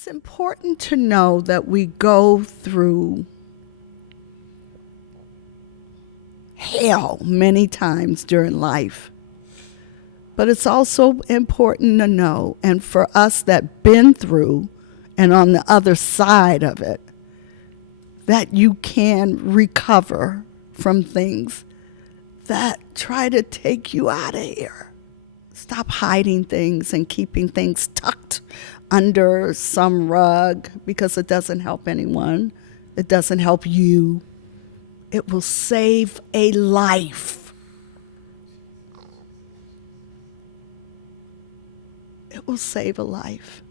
It's important to know that we go through hell many times during life. But it's also important to know, and for us that been through and on the other side of it, that you can recover from things that try to take you out of here. Stop hiding things and keeping things tucked under some rug because it doesn't help anyone. It doesn't help you. It will save a life. It will save a life.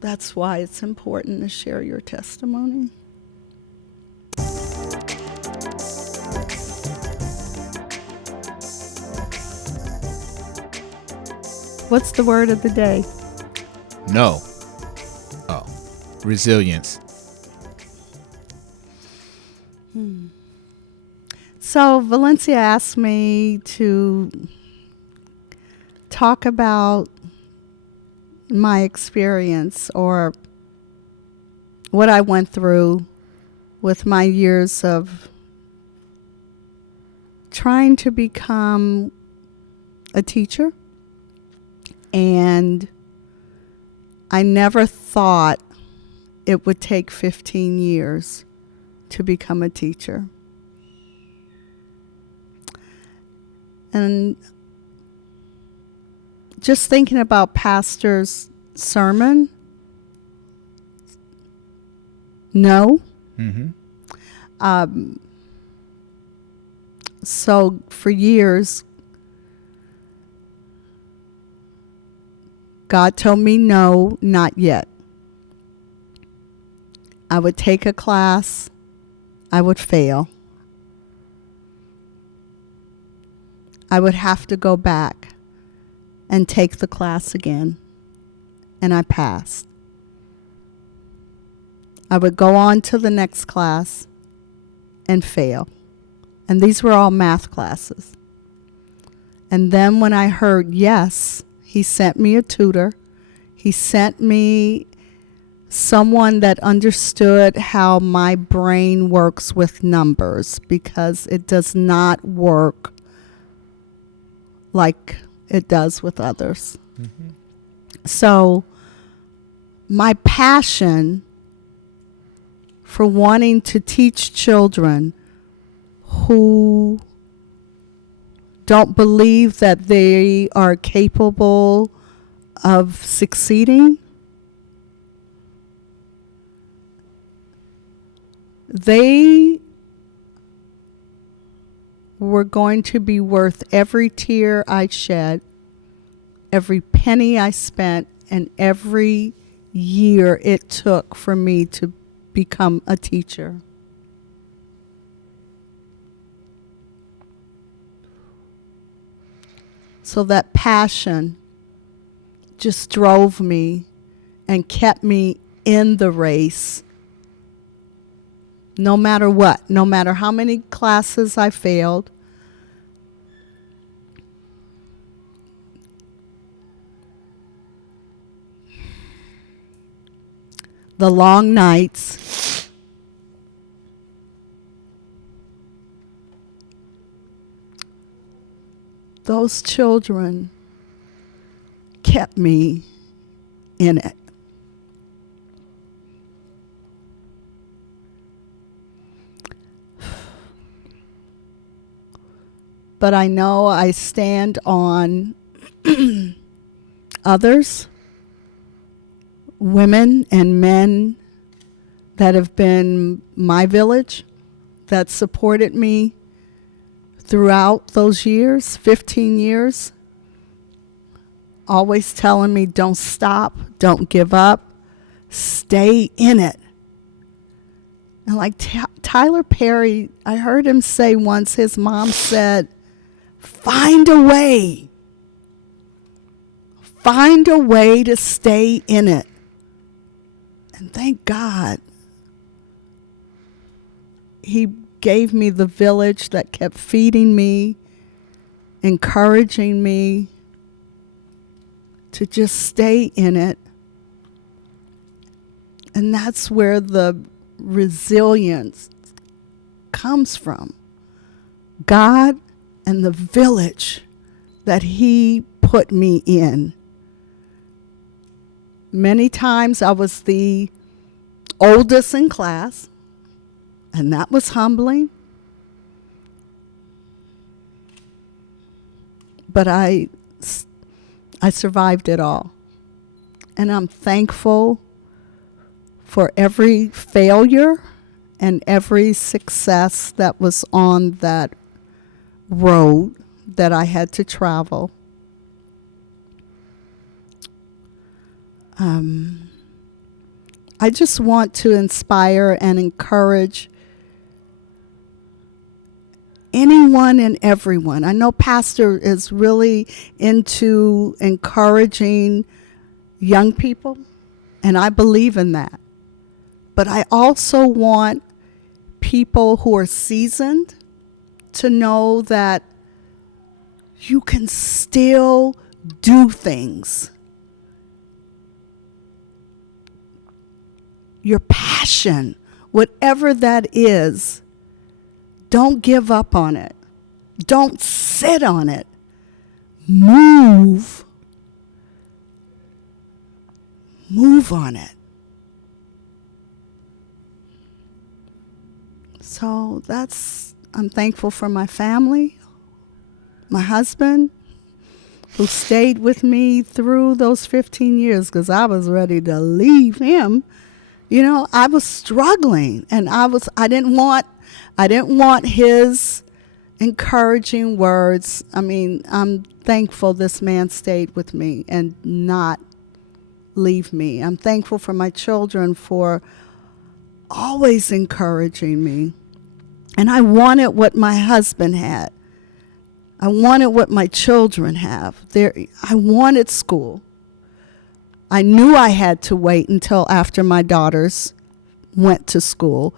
That's why it's important to share your testimony. What's the word of the day? No. Oh, resilience. So Valencia asked me to talk about my experience or what I went through with my years of trying to become a teacher. And I never thought it would take 15 years to become a teacher. And just thinking about Pastor's sermon, no. Mm-hmm. So for years, God told me no, not yet. I would take a class, I would fail. I would have to go back and take the class again, and I passed. I would go on to the next class and fail. And these were all math classes. And then when I heard yes, he sent me a tutor. He sent me someone that understood how my brain works with numbers, because it does not work like it does with others. Mm-hmm. So my passion for wanting to teach children who don't believe that they are capable of succeeding, they were going to be worth every tear I shed, every penny I spent, and every year it took for me to become a teacher. So that passion just drove me and kept me in the race. No matter what, no matter how many classes I failed, the long nights, those children kept me in it. But I know I stand on others, women and men that have been my village, that supported me throughout those years, 15 years, always telling me, don't stop, don't give up, stay in it. And like Tyler Perry, I heard him say once, his mom said, find a way. Find a way to stay in it. And thank God, he gave me the village that kept feeding me, encouraging me, to just stay in it. And that's where the resilience comes from. God and the village that He put me in. Many times I was the oldest in class, and that was humbling. But I survived it all. And I'm thankful for every failure and every success that was on that road that I had to travel. I just want to inspire and encourage anyone and everyone. I know Pastor is really into encouraging young people, and I believe in that. But I also want people who are seasoned to know that you can still do things. Your passion, whatever that is, don't give up on it. Don't sit on it. Move. Move on it. So I'm thankful for my family, my husband, who stayed with me through those 15 years because I was ready to leave him. You know, I was struggling, and I didn't want his encouraging words. I mean, I'm thankful this man stayed with me and not leave me. I'm thankful for my children for always encouraging me. And I wanted what my husband had. I wanted what my children have. I wanted school. I knew I had to wait until after my daughters went to school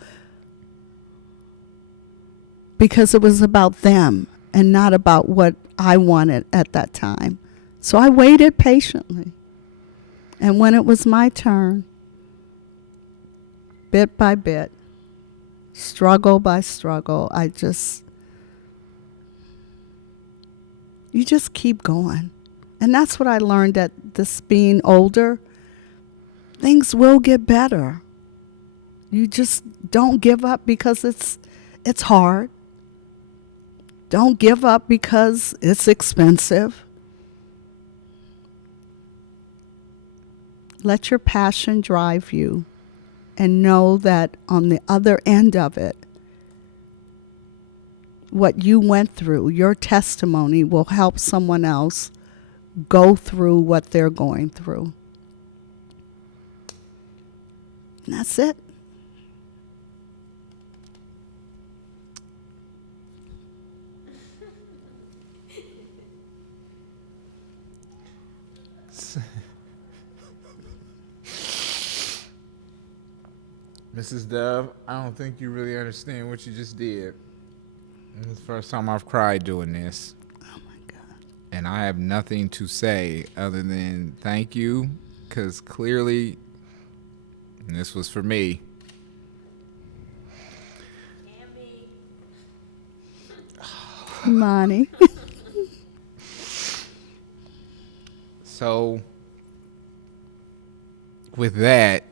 because it was about them and not about what I wanted at that time. So I waited patiently. And when it was my turn, bit by bit, struggle by struggle, you just keep going. And that's what I learned at this being older. Things will get better. You just don't give up because it's hard. Don't give up because it's expensive. Let your passion drive you and know that on the other end of it, what you went through, your testimony will help someone else go through what they're going through. And that's it. Mrs. Dove, I don't think you really understand what you just did. It's the first time I've cried doing this. Oh my God. And I have nothing to say other than thank you, because clearly this was for me. A.M.E. Money. So, with that,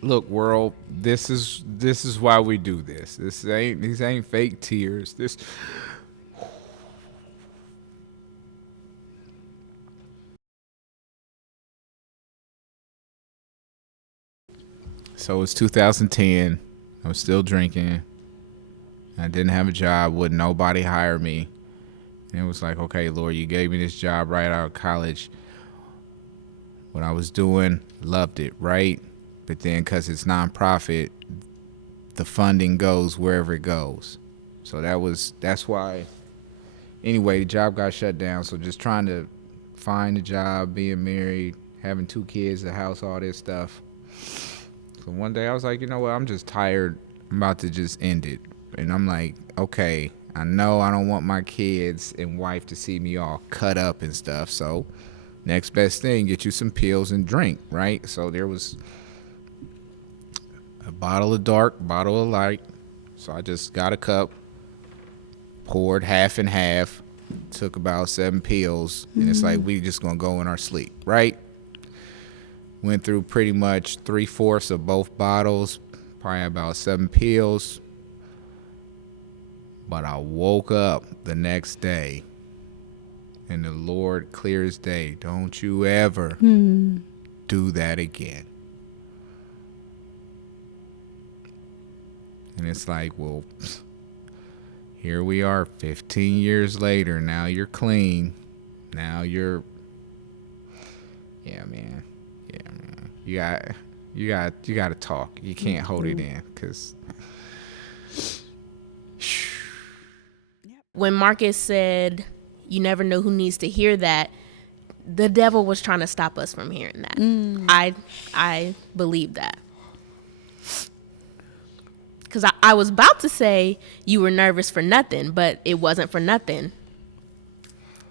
look, world, this is why we do this. These ain't fake tears. So it's 2010. I was still drinking. I didn't have a job. Wouldn't nobody hire me. And it was like, okay, Lord, you gave me this job right out of college. What I was doing, loved it, right? But then because it's nonprofit, the funding goes wherever it goes. So that's why. Anyway, the job got shut down. So just trying to find a job, being married, having 2 kids, the house, all this stuff. So one day I was like, you know what? I'm just tired. I'm about to just end it. And I'm like, okay, I know I don't want my kids and wife to see me all cut up and stuff. So next best thing, get you some pills and drink, right? So there was a bottle of dark, bottle of light. So I just got a cup, poured half and half, took about 7 pills, and it's like we just gonna go in our sleep, right? Went through pretty much 3/4 of both bottles, probably about 7 pills. But I woke up the next day, and the Lord clear as day, don't you ever do that again. And it's like, well, here we are 15 years later. Now you're clean. Now you're, yeah, man. Yeah, man. You got to talk. You can't hold it in, because When Marcus said, you never know who needs to hear that, the devil was trying to stop us from hearing that. I believe that. Because I was about to say you were nervous for nothing, but it wasn't for nothing.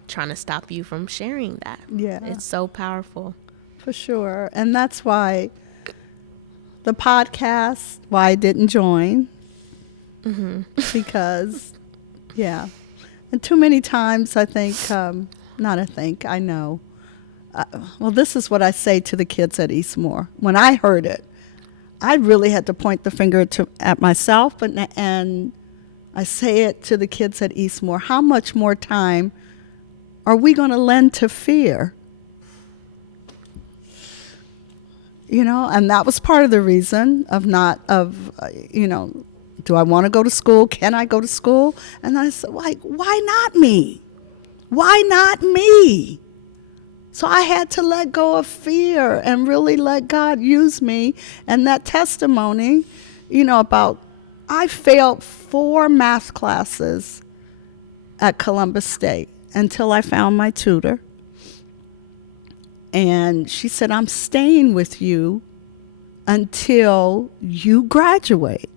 Trying to stop you from sharing that. Yeah. It's so powerful. For sure. And that's why the podcast, why I didn't join. Because, yeah. And too many times I think, I know. Well, this is what I say to the kids at Eastmore. When I heard it, I really had to point the finger at myself, and I say it to the kids at Eastmore. How much more time are we going to lend to fear? You know, and that was part of the reason do I want to go to school? Can I go to school? And I said, like, why not me? Why not me? So I had to let go of fear and really let God use me. And that testimony, I failed 4 math classes at Columbus State until I found my tutor. And she said, I'm staying with you until you graduate.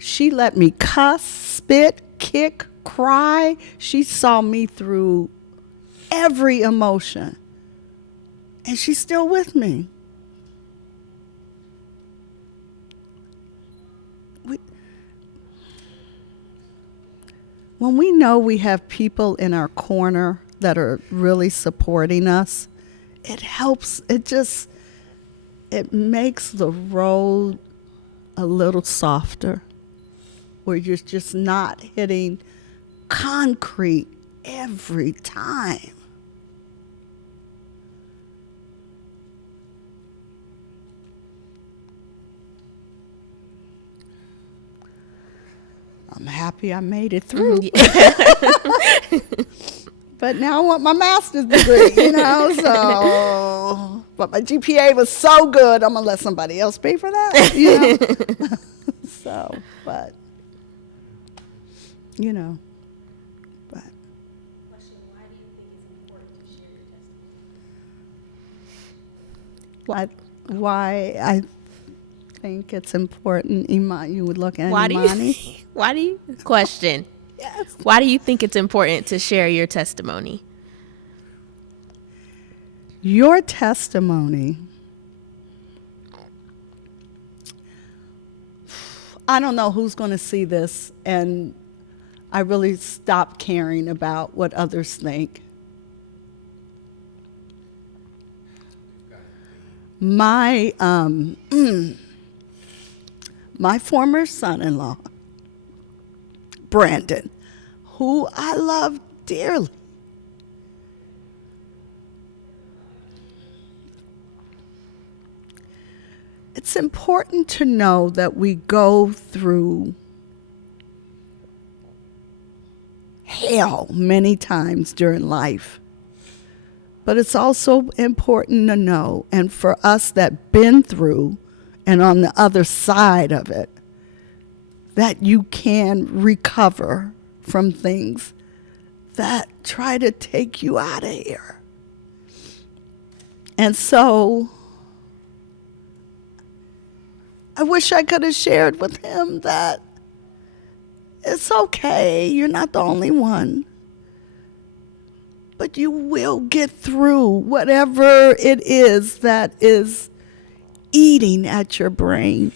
She let me cuss, spit, kick, cry. She saw me through every emotion. And she's still with me. When we know we have people in our corner that are really supporting us, it helps. It makes the road a little softer, where you're just not hitting concrete every time. I'm happy I made it through. But now I want my master's degree, so. But my GPA was so good, I'm going to let somebody else pay for that, So, but, but. Why I think it's important, Iman, you would look at Imani. Question. Yes. Why do you think it's important to share your testimony? Your testimony, I don't know who's going to see this, and I really stopped caring about what others think. My my former son-in-law, Brandon, who I love dearly, it's important to know that we go through hell many times during life. But it's also important to know, and for us that been through and on the other side of it, that you can recover from things that try to take you out of here. And so I wish I could have shared with him that It's okay. You're not the only one. But you will get through whatever it is that is eating at your brain,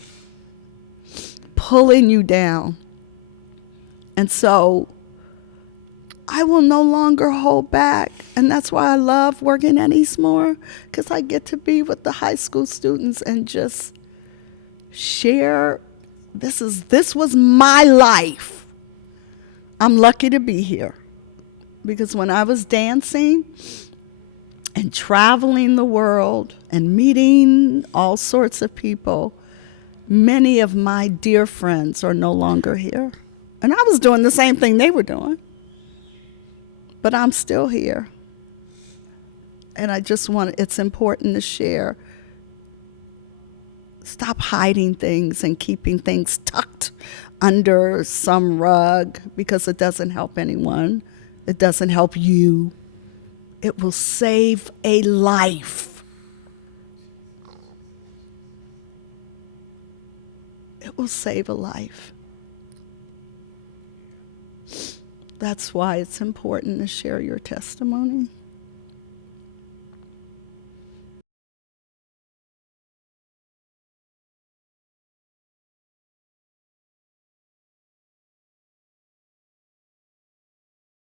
pulling you down. And so I will no longer hold back. And that's why I love working at Eastmore, because I get to be with the high school students and just share. This was my life. I'm lucky to be here, because when I was dancing and traveling the world and meeting all sorts of people, many of my dear friends are no longer here. And I was doing the same thing they were doing. But I'm still here. And it's important to share. Stop hiding things and keeping things tucked under some rug, because it doesn't help anyone. It doesn't help you. It will save a life. It will save a life. That's why it's important to share your testimony.